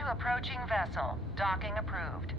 to approaching vessel. Docking approved.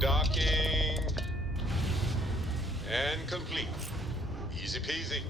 Docking and complete. Easy peasy.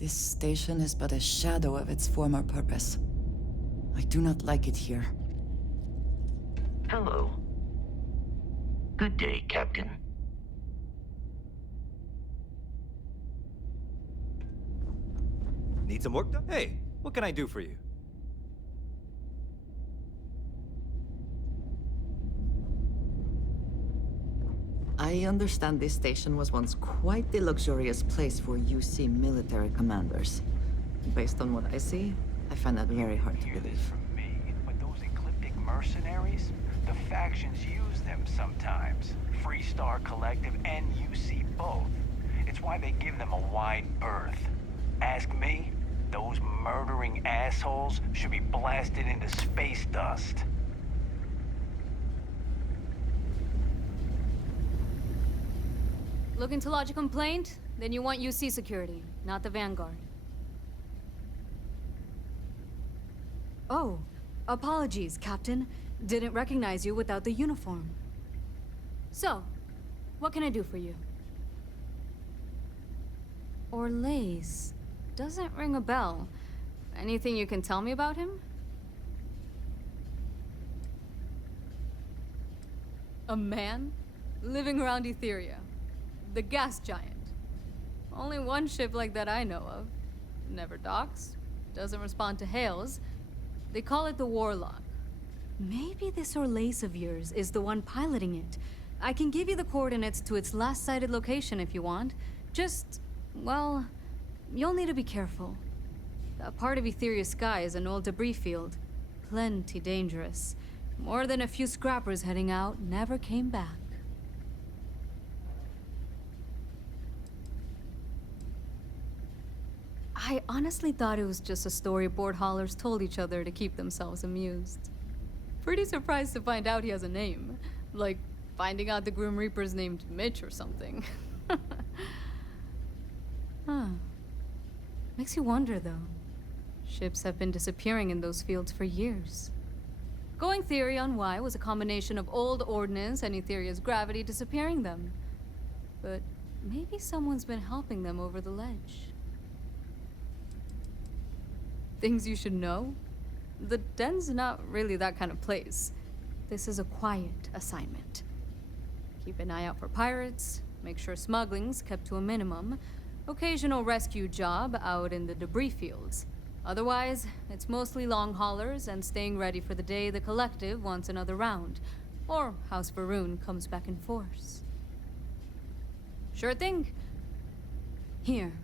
This station is but a shadow of its former purpose. I do not like it here. Hello. Good day, Captain. Need some work done? Hey, what can I do for you? I understand this station was once quite the luxurious place for UC military commanders. Based on what I see, I find that very hard to Hear this believe. from me, but those ecliptic mercenaries, the factions use them sometimes. Freestar Collective and UC both. It's why they give them a wide berth. Ask me, those murdering assholes should be blasted into space dust. Looking to lodge a complaint? Then you want UC security, not the Vanguard. Oh, apologies, Captain. Didn't recognize you without the uniform. So, what can I do for you? Orlaise. Doesn't ring a bell. Anything you can tell me about him? A man? Living around Etheria. The gas giant. Only one ship like that I know of. Never docks. Doesn't respond to hails. They call it the Warlock. Maybe this Orlaise of yours is the one piloting it. I can give you the coordinates to its last sighted location if you want. Just, well, you'll need to be careful. That part of Etheria's sky is an old debris field. Plenty dangerous. More than a few scrappers heading out never came back. I honestly thought it was just a story board haulers told each other to keep themselves amused. Pretty surprised to find out he has a name. Like, finding out the Grim Reaper's named Mitch or something. Huh. Makes you wonder, though. Ships have been disappearing in those fields for years. Going theory on why was a combination of old ordnance and Etheria's gravity disappearing them. But maybe someone's been helping them over the ledge. Things you should know? The den's not really that kind of place. This is a quiet assignment. Keep an eye out for pirates, make sure smuggling's kept to a minimum, occasional rescue job out in the debris fields. Otherwise, it's mostly long haulers and staying ready for the day the Collective wants another round, or House Varun comes back in force. Sure thing. Here,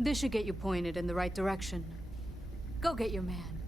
this should get you pointed in the right direction. Go get your man.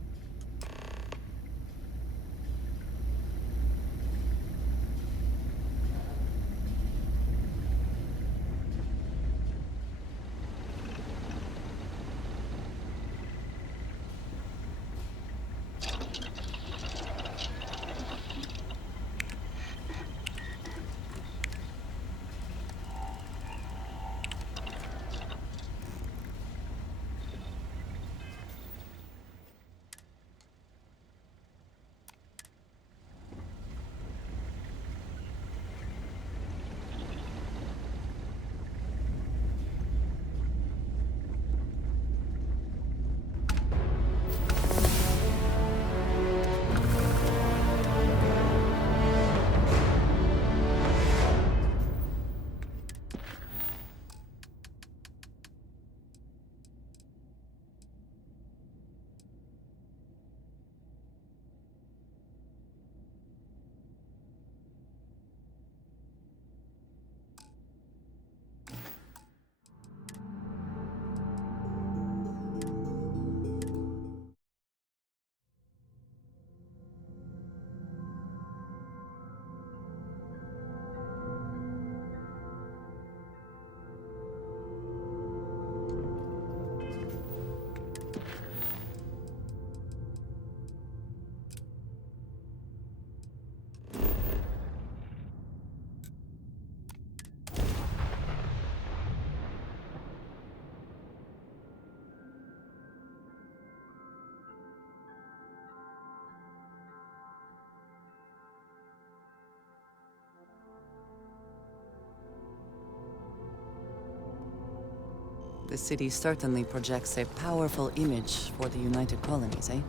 The city certainly projects a powerful image for the United Colonies, eh?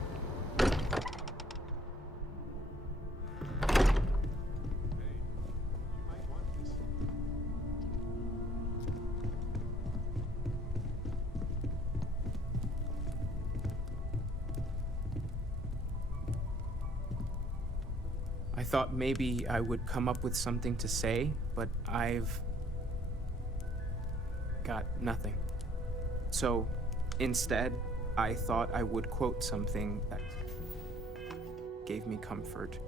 I thought maybe I would come up with something to say, but I've got nothing. So instead, I thought I would quote something that gave me comfort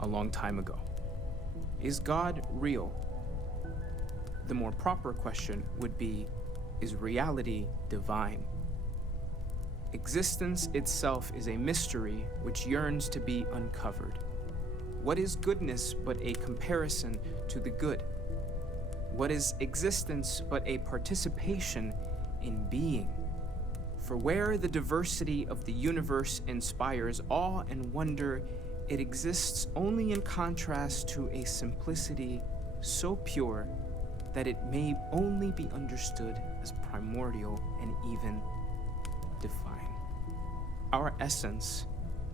a long time ago. Is God real? The more proper question would be, is reality divine? Existence itself is a mystery which yearns to be uncovered. What is goodness but a comparison to the good? What is existence but a participation in being? For where the diversity of the universe inspires awe and wonder, it exists only in contrast to a simplicity so pure that it may only be understood as primordial and even divine. Our essence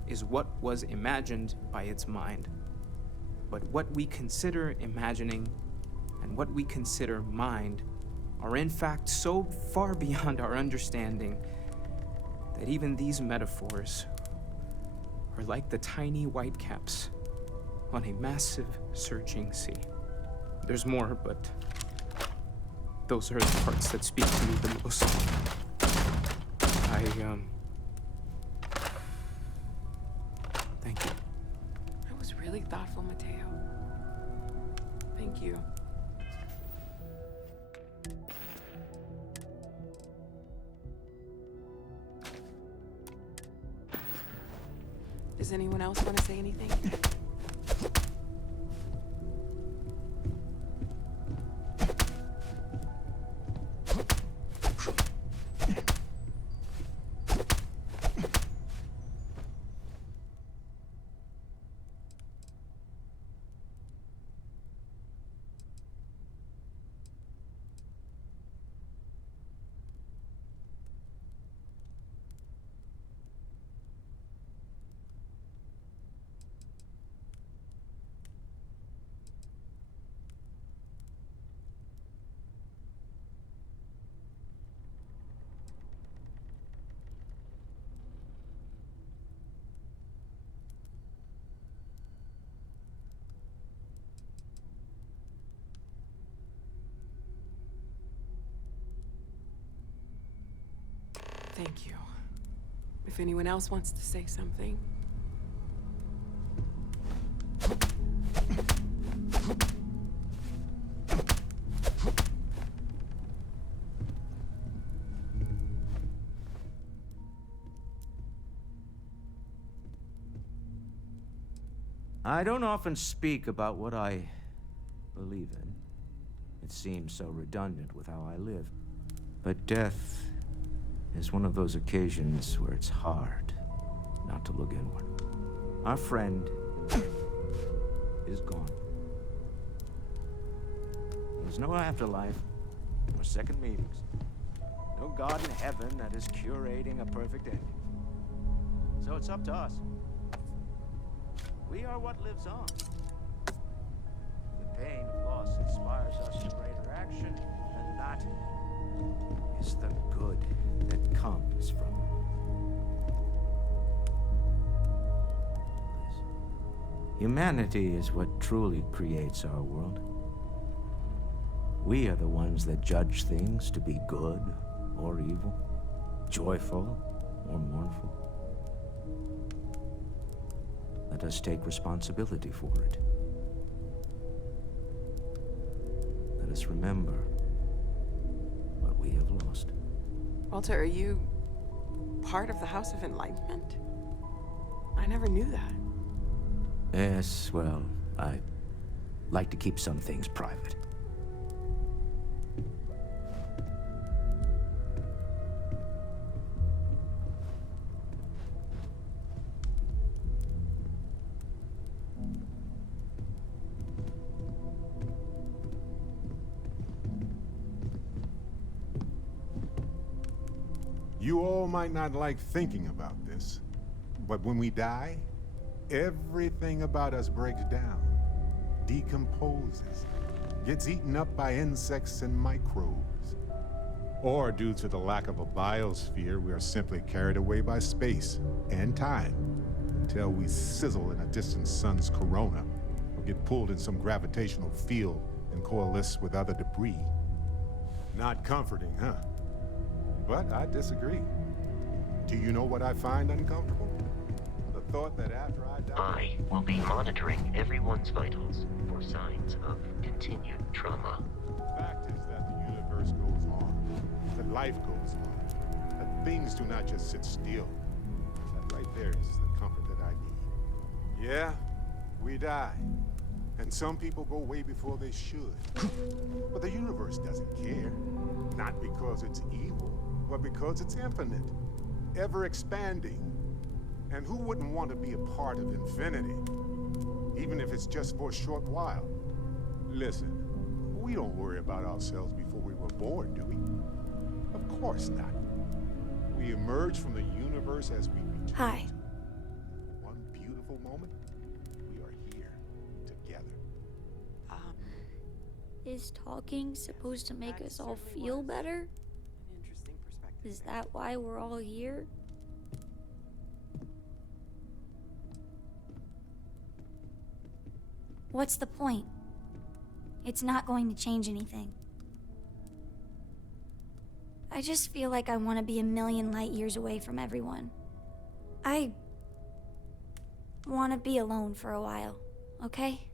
is what was imagined by its mind, but what we consider imagining and what we consider mind are in fact so far beyond our understanding that even these metaphors are like the tiny whitecaps on a massive searching sea. There's more, but those are the parts that speak to me the most. Thank you. That was really thoughtful, Mateo. Thank you. Does anyone else want to say anything? Thank you. If anyone else wants to say something. I don't often speak about what I believe in. It seems so redundant with how I live. But death is one of those occasions where it's hard not to look inward. Our friend is gone. There's no afterlife, or second meetings. No God in heaven that is curating a perfect ending. So it's up to us. We are what lives on. The pain of loss inspires us to greater action, and that is the good that comes from it. Humanity is what truly creates our world. We are the ones that judge things to be good or evil, joyful or mournful. Let us take responsibility for it. Let us remember what we have lost. Walter, are you part of the House of Enlightenment? I never knew that. Yes, well, I like to keep some things private. You all might not like thinking about this, but when we die, everything about us breaks down, decomposes, gets eaten up by insects and microbes. Or due to the lack of a biosphere, we are simply carried away by space and time until we sizzle in a distant sun's corona or get pulled in some gravitational field and coalesce with other debris. Not comforting, huh? But I disagree. Do you know what I find uncomfortable? The thought that after I die... I will be monitoring everyone's vitals for signs of continued trauma. The fact is that the universe goes on, that life goes on, that things do not just sit still. That right there is the comfort that I need. Yeah, we die. And some people go way before they should. But the universe doesn't care. Not because it's evil, but because it's infinite, ever expanding. And who wouldn't want to be a part of infinity? Even if it's just for a short while. Listen, we don't worry about ourselves before we were born, do we? Of course not. We emerge from the universe as we return. Hi. One beautiful moment, we are here, together. Is talking supposed to make us all feel better? An interesting perspective. Is that why we're all here? What's the point? It's not going to change anything. I just feel like I want to be a million light years away from everyone. I want to be alone for a while, okay?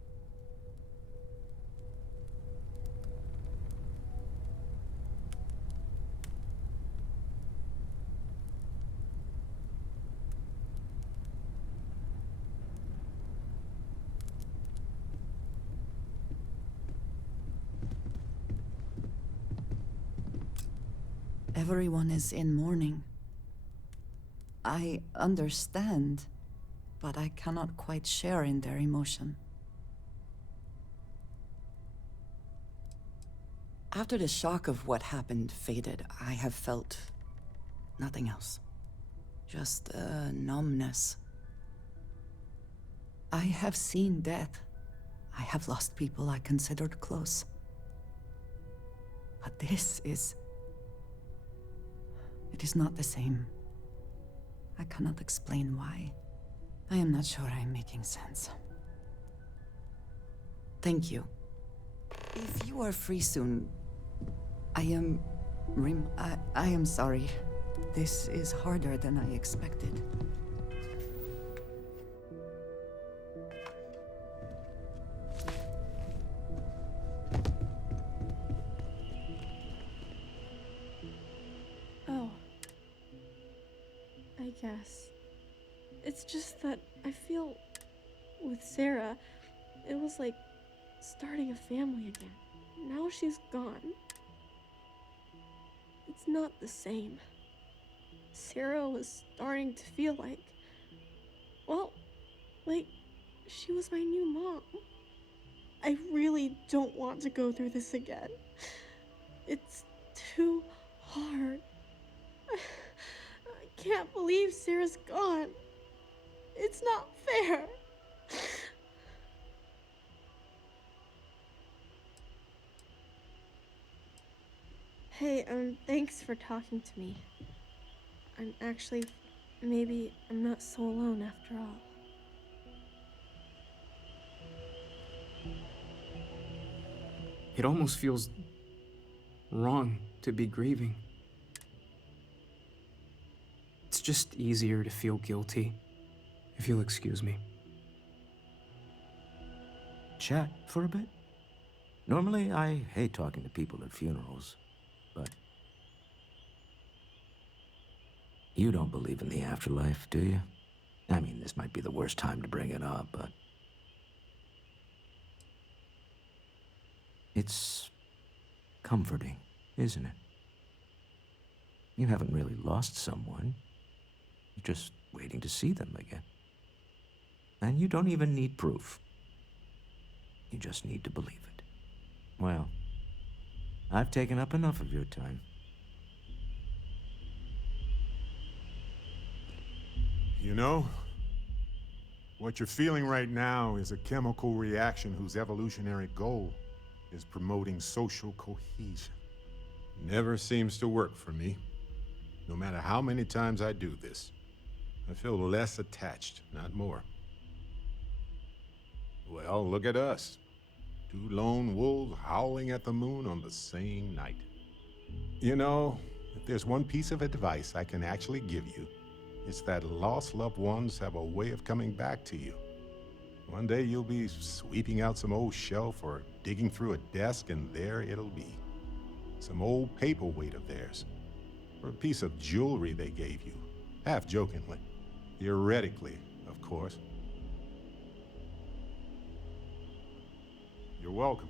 Everyone is in mourning. I understand, but I cannot quite share in their emotion. After the shock of what happened faded, I have felt nothing else. Just a numbness. I have seen death. I have lost people I considered close. But this is... it is not the same. I cannot explain why. I am not sure I'm making sense. Thank you. If you are free soon, I am sorry. This is harder than I expected. Oh. I guess. It's just that I feel with Sarah, it was like starting a family again. Now she's gone. It's not the same. Sarah was starting to feel like, well, like she was my new mom. I really don't want to go through this again. It's too hard. I can't believe Sarah's gone. It's not fair. Hey, thanks for talking to me. I'm actually, maybe I'm not so alone after all. It almost feels wrong to be grieving. It's just easier to feel guilty, if you'll excuse me. Chat for a bit? Normally, I hate talking to people at funerals, but you don't believe in the afterlife, do you? I mean, this might be the worst time to bring it up, but it's comforting, isn't it? You haven't really lost someone. You're just waiting to see them again. And you don't even need proof. You just need to believe it. Well, I've taken up enough of your time. You know, what you're feeling right now is a chemical reaction whose evolutionary goal is promoting social cohesion. Never seems to work for me. No matter how many times I do this, I feel less attached, not more. Well, look at us. Two lone wolves howling at the moon on the same night. You know, if there's one piece of advice I can actually give you, it's that lost loved ones have a way of coming back to you. One day you'll be sweeping out some old shelf or digging through a desk, and there it'll be. Some old paperweight of theirs, or a piece of jewelry they gave you, half jokingly. Theoretically, of course. You're welcome.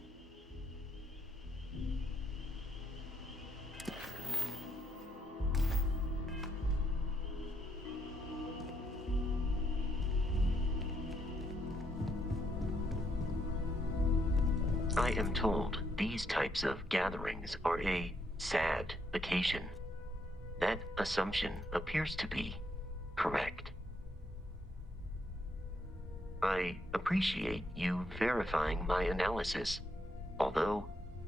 I am told these types of gatherings are a sad occasion. That assumption appears to be correct. I appreciate you verifying my analysis, although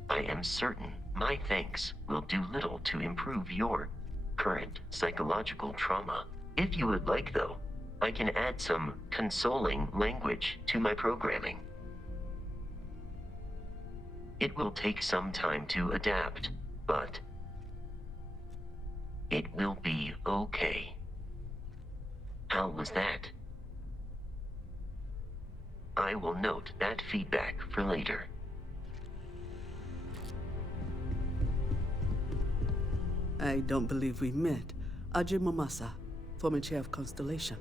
I am certain my thanks will do little to improve your current psychological trauma. If you would like, though, I can add some consoling language to my programming. It will take some time to adapt, but it will be okay. How was that? I will note that feedback for later. I don't believe we met. Ajay Mamasa, former chair of Constellation.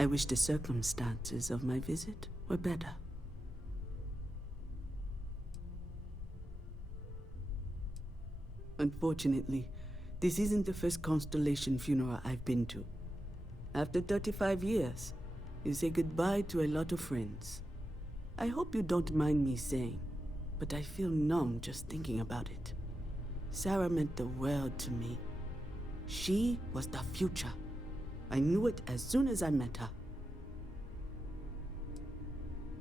I wish the circumstances of my visit were better. Unfortunately, this isn't the first Constellation funeral I've been to. After 35 years, you say goodbye to a lot of friends. I hope you don't mind me saying, but I feel numb just thinking about it. Sarah meant the world to me. She was the future. I knew it as soon as I met her.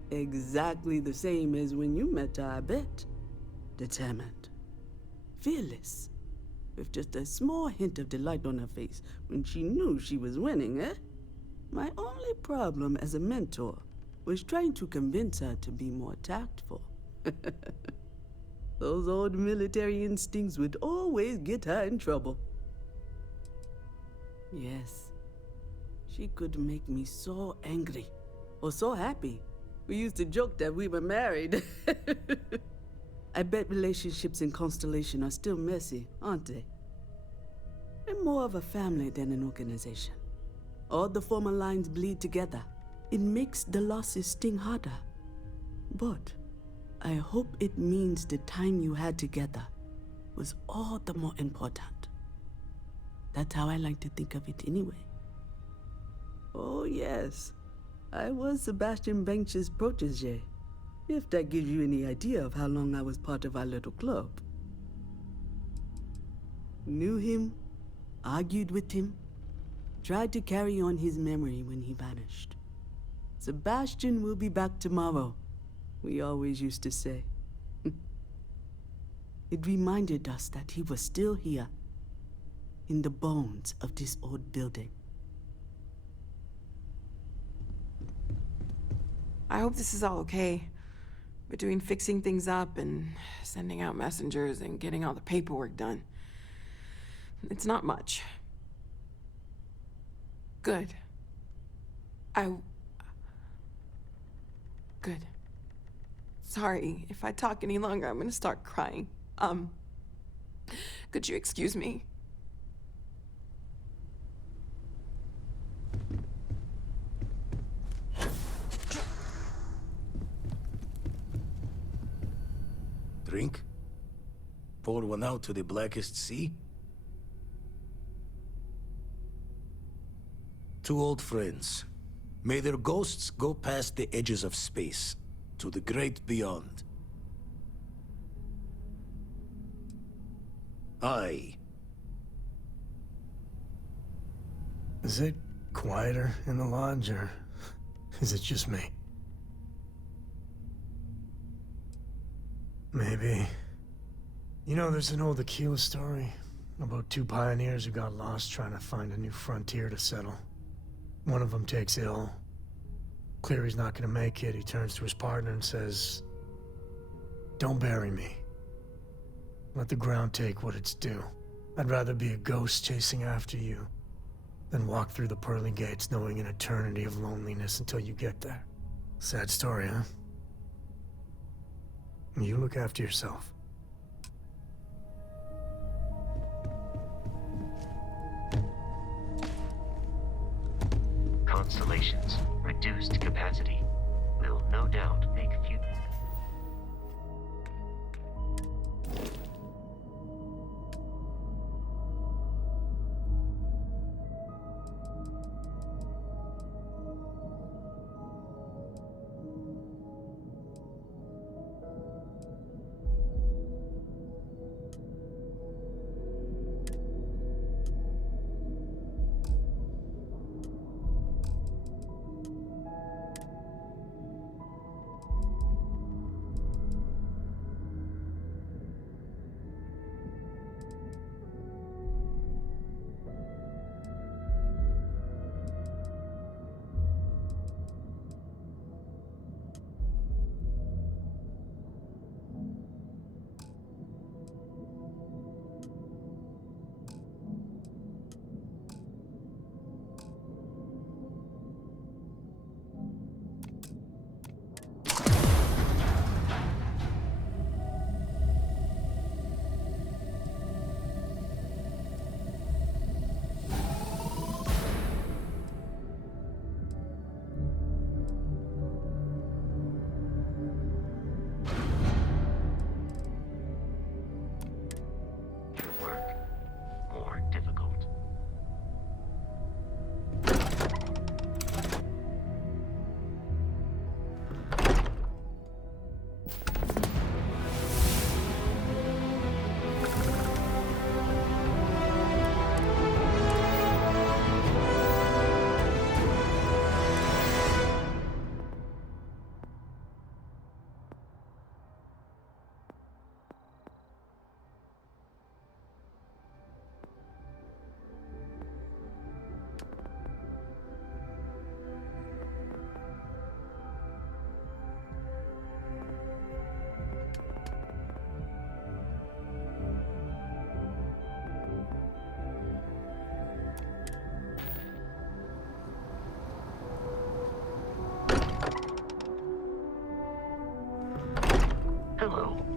Exactly the same as when you met her, I bet. Determined. Fearless. With just a small hint of delight on her face when she knew she was winning, eh? My only problem as a mentor was trying to convince her to be more tactful. Those old military instincts would always get her in trouble. Yes. She could make me so angry. Or so happy. We used to joke that we were married. I bet relationships in Constellation are still messy, aren't they? They're more of a family than an organization. All the former lines bleed together. It makes the losses sting harder. But I hope it means the time you had together was all the more important. That's how I like to think of it anyway. Oh yes, I was Sebastian Bench's protege, if that gives you any idea of how long I was part of our little club. Knew him, argued with him, tried to carry on his memory when he vanished. Sebastian will be back tomorrow, we always used to say. It reminded us that he was still here, in the bones of this old building. I hope this is all okay. Between fixing things up and sending out messengers and getting all the paperwork done. It's not much. Good. Good. Sorry, if I talk any longer, I'm gonna start crying. Could you excuse me? Drink? Pour one out to the blackest sea? Two old friends. May their ghosts go past the edges of space, to the great beyond. Aye. Is it quieter in the lodge, or is it just me? Maybe. You know, there's an old Aquila story about two pioneers who got lost trying to find a new frontier to settle. One of them takes ill. Clear he's not gonna make it, he turns to his partner and says, "Don't bury me. Let the ground take what it's due. I'd rather be a ghost chasing after you than walk through the pearly gates knowing an eternity of loneliness until you get there." Sad story, huh? You look after yourself. Constellation's reduced capacity will no doubt make few.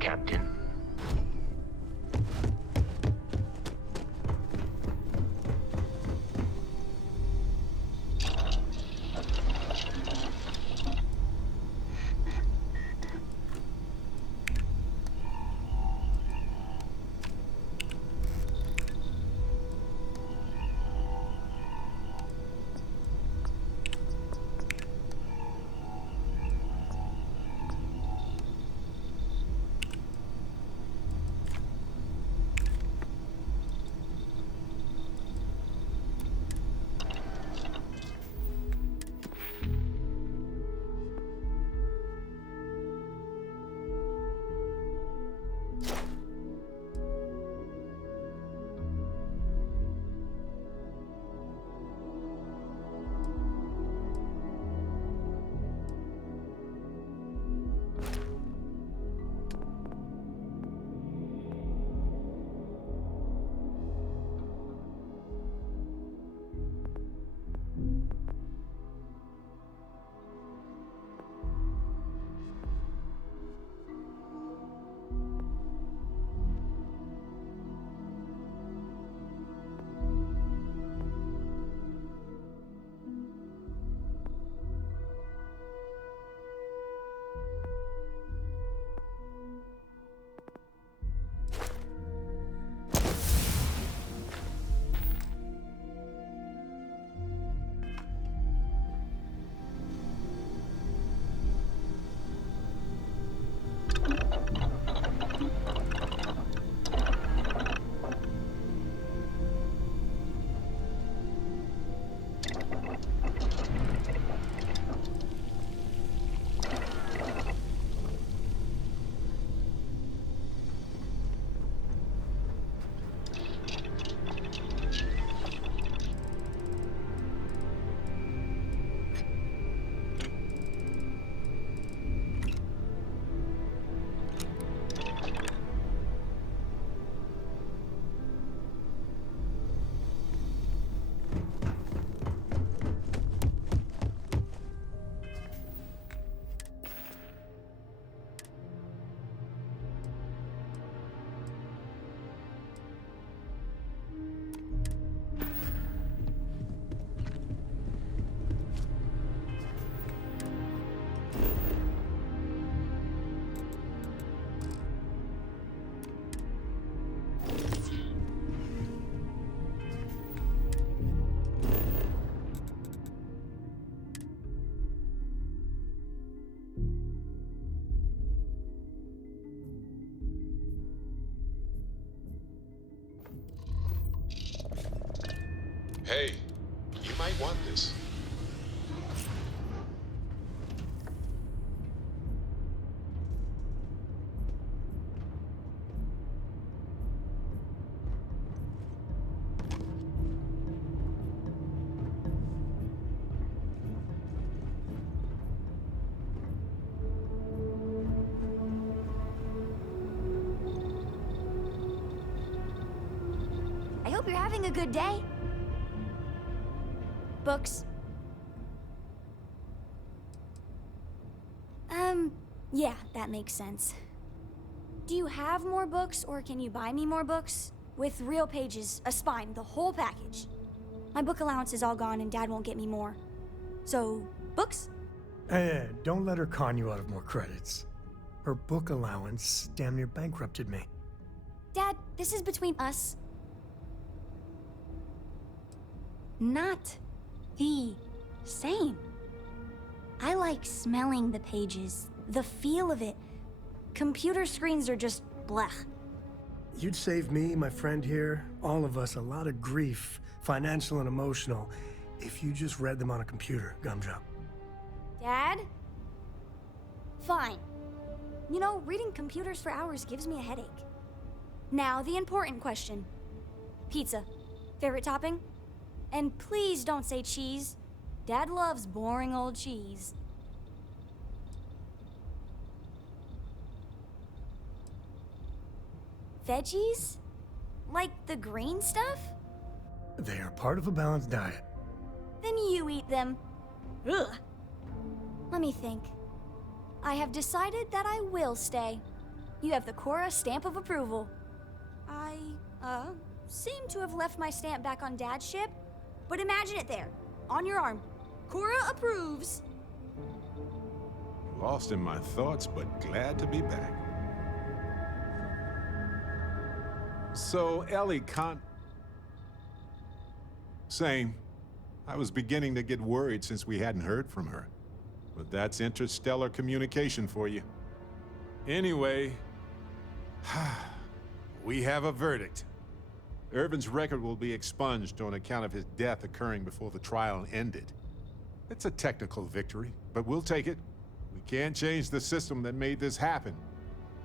Captain. Hey, you might want this. I hope you're having a good day. Books. Yeah, that makes sense. Do you have more books, or can you buy me more books? With real pages, a spine, the whole package. My book allowance is all gone and Dad won't get me more. So, books? Hey, don't let her con you out of more credits. Her book allowance damn near bankrupted me. Dad, this is between us. Not the same. I like smelling the pages, the feel of it. Computer screens are just blech. You'd save me, my friend here, all of us, a lot of grief, financial and emotional, if you just read them on a computer, Gumdrop. Dad? Fine. You know, reading computers for hours gives me a headache. Now, the important question. Pizza. Favorite topping? And please don't say cheese. Dad loves boring old cheese. Veggies? Like the green stuff? They are part of a balanced diet. Then you eat them. Ugh. Let me think. I have decided that I will stay. You have the Cora stamp of approval. I, seem to have left my stamp back on Dad's ship, but imagine it there, on your arm. Cora approves. Lost in my thoughts, but glad to be back. So, Ellie can't... Same. I was beginning to get worried since we hadn't heard from her. But that's interstellar communication for you. Anyway, we have a verdict. Irvin's record will be expunged on account of his death occurring before the trial ended. It's a technical victory, but we'll take it. We can't change the system that made this happen,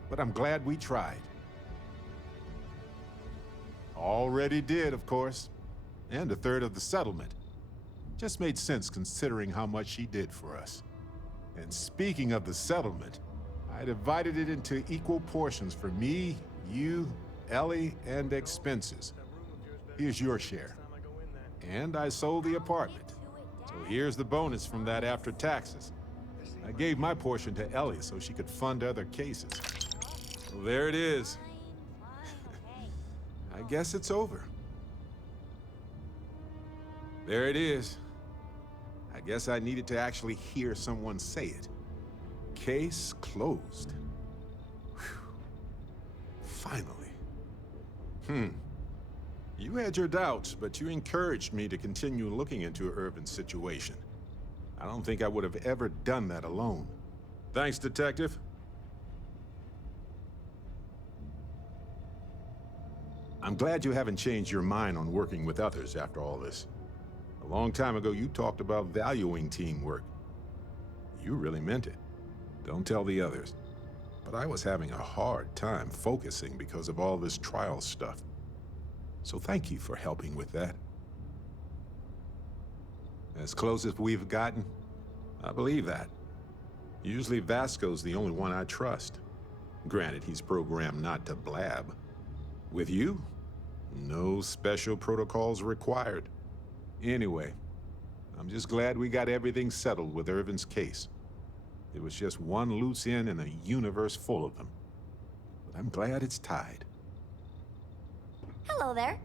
but I'm glad we tried. Already did, of course, and a third of the settlement. Just made sense considering how much she did for us. And speaking of the settlement, I divided it into equal portions for me, you, Ellie, and expenses. Here's your share. And I sold the apartment. So here's the bonus from that after taxes. I gave my portion to Ellie so she could fund other cases. So there it is. I guess it's over. There it is. I guess I needed to actually hear someone say it. Case closed. Whew. Finally. You had your doubts, but you encouraged me to continue looking into Irvin's situation. I don't think I would have ever done that alone. Thanks, Detective. I'm glad you haven't changed your mind on working with others after all this. A long time ago, you talked about valuing teamwork. You really meant it. Don't tell the others. But I was having a hard time focusing because of all this trial stuff. So thank you for helping with that. As close as we've gotten, I believe that. Usually Vasco's the only one I trust. Granted, he's programmed not to blab. With you, no special protocols required. Anyway, I'm just glad we got everything settled with Irvin's case. It was just one loose end in a universe full of them. But I'm glad it's tied. Hello there.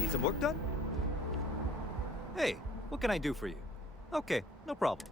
Need some work done? Hey, what can I do for you? Okay, no problem.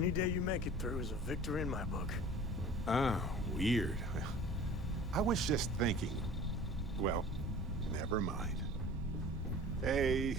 Any day you make it through is a victory in my book. Ah, weird. I was just thinking. Well, never mind. Hey.